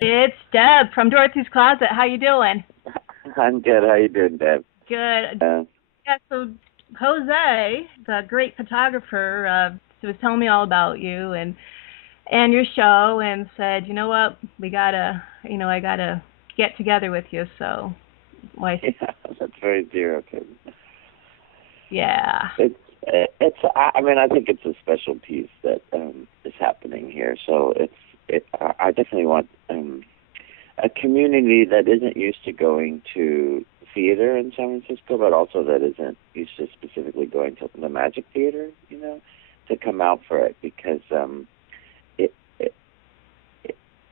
It's Deb from Dorothy's Closet. How you doing? I'm good. How you doing, Deb? Good. Uh, Yeah, so Jose, the great photographer, was telling me all about you and your show, and said, you know what, we gotta, I gotta get together with you. So, why? yeah, that's very dear of him. Yeah. It's. I mean, I think it's a special piece that is happening here. So I definitely want a community that isn't used to going to theater in San Francisco, but also that isn't used to specifically going to the Magic Theater. To come out for it because it, it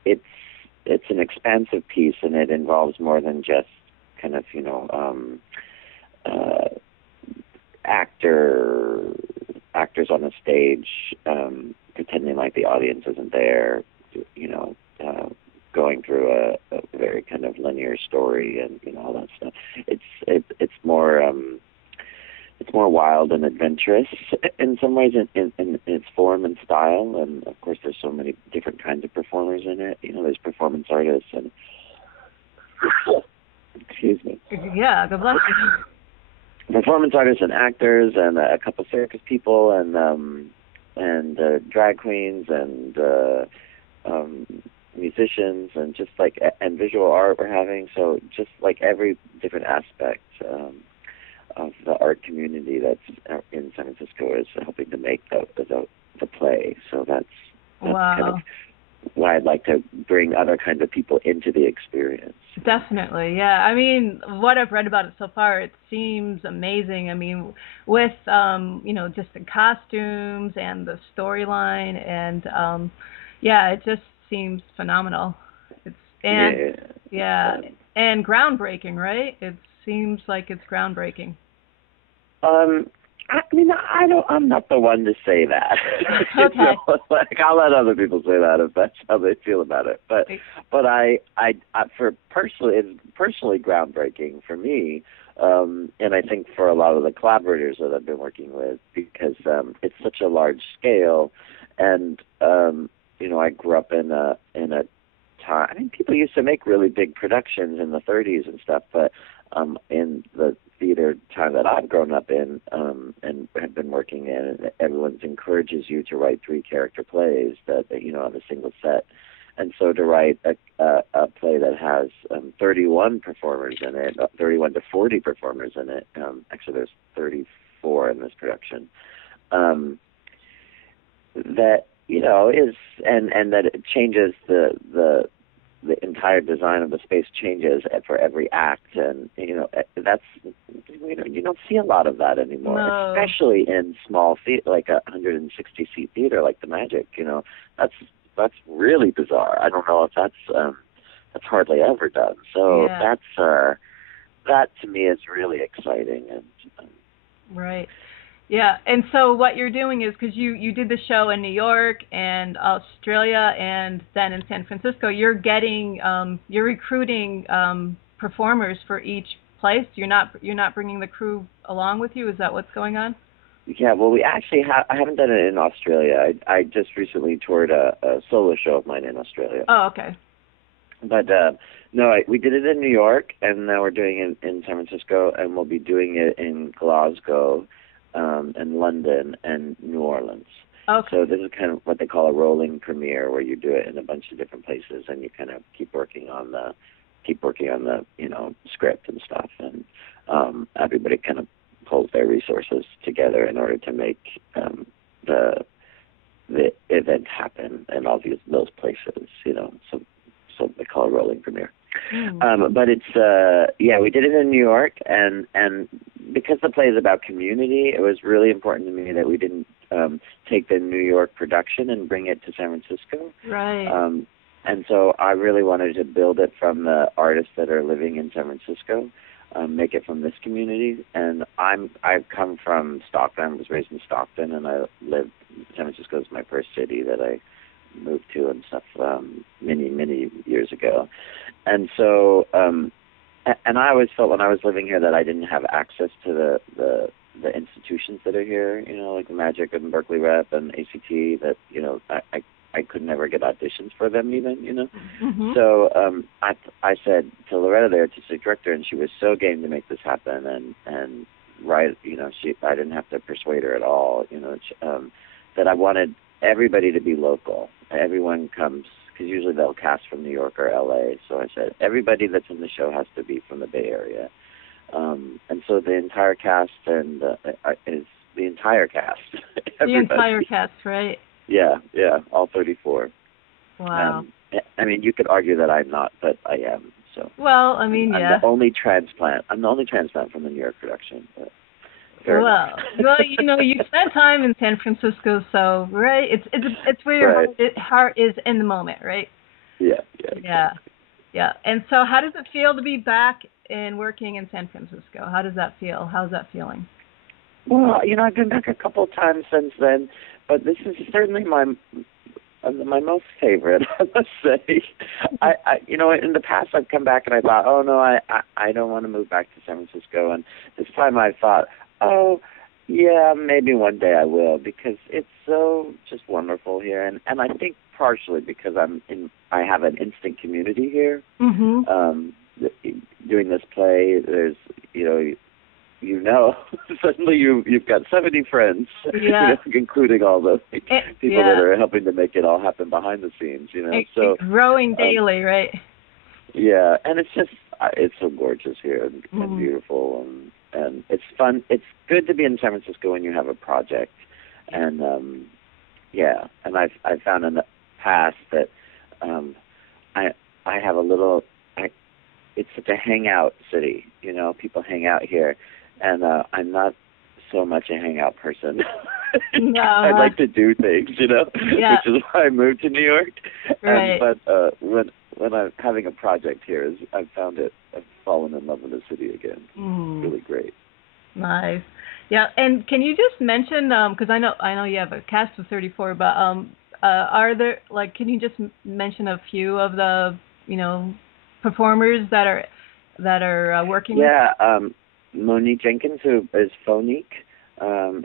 it's it's an expansive piece and it involves more than just kind of uh, actors on the stage pretending like the audience isn't there, you know, uh, going through a very kind of linear story and all that stuff. It's more wild and adventurous in some ways in its form and style. And of course, there's so many different kinds of performers in it. There's performance artists and excuse me, Yeah. God bless you. performance artists and actors and a couple circus people and drag queens and um, musicians and just like and visual art we're having. So just like every different aspect of the art community that's in San Francisco is helping to make the play. So that's kind of Wow. why I'd like to bring other kinds of people into the experience. Definitely, yeah. I mean, what I've read about it so far, it seems amazing. I mean, with just the costumes and the storyline, and yeah, it just seems phenomenal. It's and Yeah. yeah, and groundbreaking, right? It seems like it's groundbreaking. Um, I mean, I'm not the one to say that. Okay. Like I'll let other people say that if that's how they feel about it. But for personally, it's personally groundbreaking for me, and I think for a lot of the collaborators that I've been working with because it's such a large scale, and I grew up in a time. I mean, people used to make really big productions in the 30s and stuff, but in the theater time that I've grown up in and have been working in, everyone encourages you to write 3-character plays that have a single set. And so to write a play that has 31 performers in it, 31 to 40 performers in it, actually there's 34 in this production, that is and that it changes the entire design of the space changes for every act, and that's you don't see a lot of that anymore, No. especially in small theater like a 160 seat theater like the Magic. That's really bizarre. I don't know if that's hardly ever done. So Yeah. that to me is really exciting, and um, Right. Yeah, and so what you're doing is because you did the show in New York and Australia and then in San Francisco, you're recruiting performers for each place. You're not bringing the crew along with you. Is that what's going on? yeah. Well, we actually I haven't done it in Australia. I just recently toured a solo show of mine in Australia. Oh, okay. But no, we did it in New York, and now we're doing it in San Francisco, and we'll be doing it in Glasgow, and London, and New Orleans. Okay. So this is kind of what they call a rolling premiere, where you do it in a bunch of different places, and you kind of keep working on the script and stuff, and everybody kind of pulls their resources together in order to make the the event happen in all those places. So they call it rolling premiere. Mm. But it's yeah, we did it in New York, and because the play is about community, it was really important to me that we didn't take the New York production and bring it to San Francisco. Right. And so I really wanted to build it from the artists that are living in San Francisco, make it from this community. And I've come from Stockton. I was raised in Stockton, and I lived. San Francisco is my first city that I moved to and stuff many years ago. And so and I always felt when I was living here that I didn't have access to the institutions that are here, like the Magic and Berkeley Rep and ACT, that I could never get auditions for them even, you know. Mm-hmm. So I said to Loretta, the artistic director, and she was so game to make this happen, and right, you know, I didn't have to persuade her at all, you know, that I wanted everybody to be local. Everyone comes, because usually they'll cast from New York or LA. So I said everybody that's in the show has to be from the Bay Area. And so the entire cast is the entire cast. The entire cast, right? Yeah, all 34. Wow. I mean, you could argue that I'm not, but I am. So. Well, I mean, I'm the only transplant. I'm the only transplant from the New York production. But well, you know, you spent time in San Francisco, so right, it's where your heart is in the moment, right? Yeah. Exactly. Yeah. And so, how does it feel to be back and working in San Francisco? How does that feel? How's that feeling? Well, you know, I've been back a couple of times since then, but this is certainly my most favorite, I must say. I you know, in the past I've come back and I thought, oh no, I don't want to move back to San Francisco, and this time I thought, oh yeah, maybe one day I will, because it's so just wonderful here, and I think partially because I have an instant community here. Mm-hmm. Doing this play, there's you know, suddenly you've got 70 friends, you know, including all the people that are helping to make it all happen behind the scenes, you know. So growing daily, right? Yeah, and it's just it's so gorgeous here and beautiful, and it's fun. It's good to be in San Francisco when you have a project, and and I've found in the past that I have a little. It's such a hangout city, you know. People hang out here. And I'm not so much a hangout person. No. I like to do things, you know, yeah. which is why I moved to New York. Right. But when I'm having a project here, I've fallen in love with the city again. It's really great. Nice. Yeah, and can you just mention, because I know you have a cast of 34, but are there, like, can you just mention a few of the, you know, performers that are working? Yeah. Monique Jenkins, who is Phonique,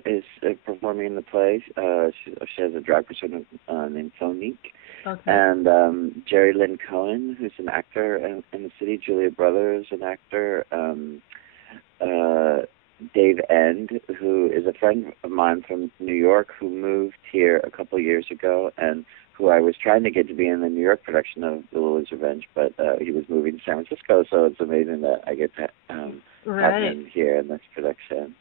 is performing in the play. She has a drag persona named Phonique. Okay. And Jerry Lynn Cohen, who's an actor in the city. Julia Brothers, an actor. Dave End, who is a friend of mine from New York, who moved here a couple of years ago, and who I was trying to get to be in the New York production of The Lily's Revenge, but he was moving to San Francisco, so it's amazing that I get to have him here in this production.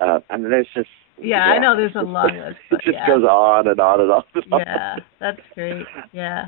I mean, there's just... Yeah, I know there's a long list. It just goes on and on and on and on. Yeah, that's great. Yeah.